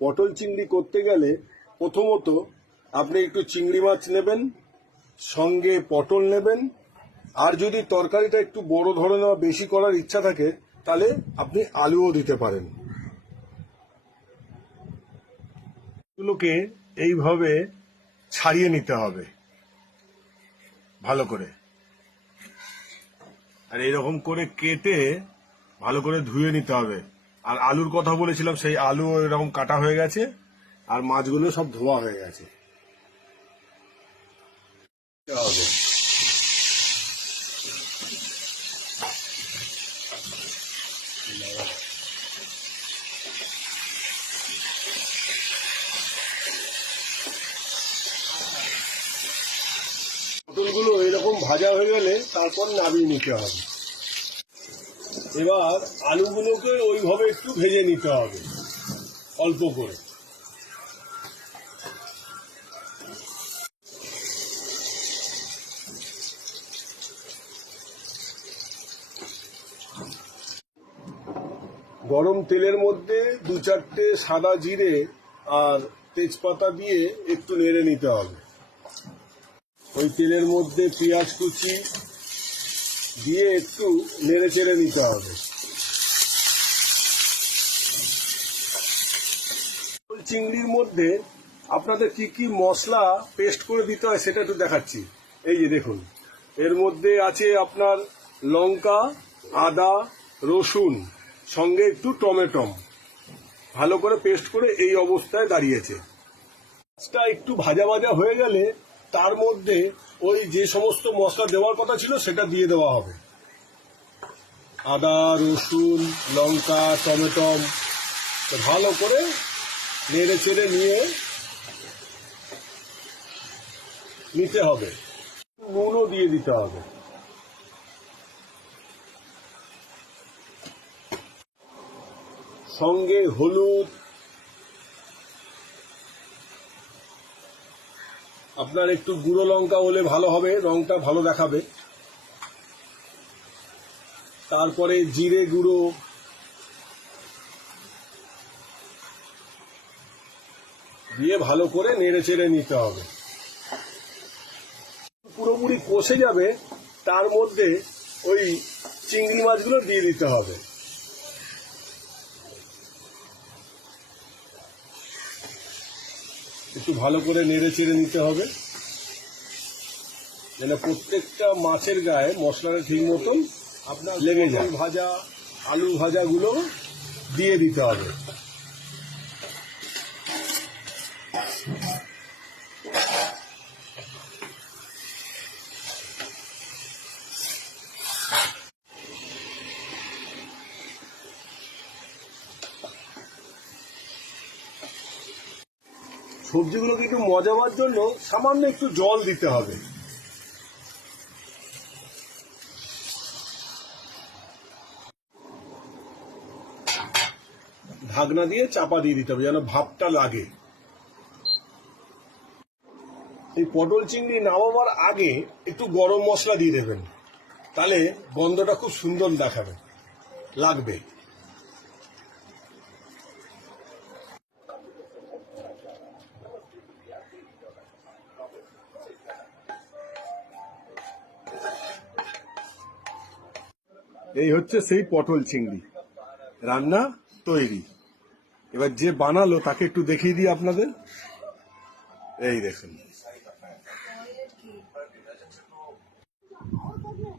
পটল চিংড়ি করতে গেলে প্রথমত আপনি একটু চিংড়ি মাছ নেবেন, সঙ্গে পটল নেবেন, আর যদি তরকারিটা একটু বড় ধরনের বা বেশি করার ইচ্ছা থাকে তাহলে আপনি আলুও দিতে পারেন। এগুলোকে এইভাবে ছাড়িয়ে নিতে হবে ভালো করে, আর এইরকম করে কেটে ভালো করে ধুয়ে নিতে হবে। আর আলুর কথা বলেছিলাম, সেই আলু এরকম কাটা হয়ে গেছে, আর মাছগুলো সব ধোয়া হয়ে গেছে। পটলগুলো এরকম ভাজা হয়ে গেলে তারপর নামিয়ে নিতে হবে। এবার আলুগুলোকে ওইভাবে একটু ভেজে নিতে হবে অল্প করে। গরম তেলের মধ্যে 2-4টে সাদা জিরে আর তেজপাতা দিয়ে একটু নেড়ে নিতে হবে। ওই তেলের মধ্যে পেঁয়াজ কুচি দিয়ে একটু নেড়ে চেড়ে নিতে হবে। চিংড়ির মধ্যে আপনাদের কি কি মশলা পেস্ট করে দিতে হয় সেটা একটু দেখাচ্ছি। এই যে দেখুন, এর মধ্যে আছে আপনার লঙ্কা, আদা, রসুন, সঙ্গে একটু টমেটো ভালো করে পেস্ট করে এই অবস্থায় দাঁড়িয়েছে। মাছটা একটু ভাজা ভাজা হয়ে গেলে তার মধ্যে ওই যে সমস্ত মশলা দেওয়ার কথা ছিল সেটা দিয়ে দেওয়া হবে। আদা, রসুন, লঙ্কা, টমেটো ভালো করে নেড়ে চেড়ে নিতে হবে। নুনও দিয়ে দিতে হবে। সঙ্গে হলুদ, আপনার একটু গুঁড়ো লঙ্কা হলে ভালো হবে, রংটা ভালো দেখাবে। তারপরে জিরে গুঁড়ো, দিয়ে ভালো করে নেড়ে চেড়ে নিতে হবে। পুরোপুরি কষে যাবে, তার মধ্যে ওই চিংড়ি মাছগুলো দিয়ে দিতে হবে। একটু ভালো করে নেড়ে চেড়ে নিতে হবে যেন প্রত্যেকটা মাছের গায়ে মশলাটা ঠিক মতন আপনার লেগে যায়। ভাজা আলু ভাজাগুলো দিয়ে দিতে হবে। সবজিগুলোকে একটু মজাবার জন্য সামান্য একটু জল দিতে হবে। ঢাকনা দিয়ে চাপা দিয়ে দিতে হবে যেন ভাপটা লাগে। এই পটল চিংড়ি নামাবার আগে একটু গরম মশলা দিয়ে দেবেন, তাহলে গন্ধটা খুব সুন্দর লাগবে। এই হচ্ছে সেই পটল চিংড়ি রান্না তৈরি। এবার যে বানালো তাকে একটু দেখিয়ে দিই আপনাদের। এই দেখুন,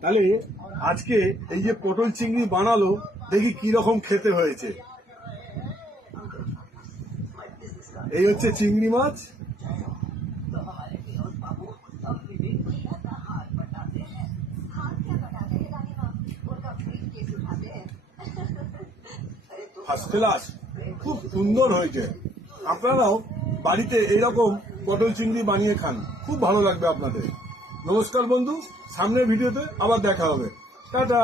তাহলে আজকে এই যে পটল চিংড়ি বানালো, দেখি কি রকম খেতে হয়েছে। এই হচ্ছে চিংড়ি মাছ, ফার্স্ট ক্লাস, খুব সুন্দর হয়েছে। আপনারাও বাড়িতে এইরকম পটল চিংড়ি বানিয়ে খান, খুব ভালো লাগবে আপনাদের। নমস্কার বন্ধু, সামনের ভিডিওতে আবার দেখা হবে। টাটা।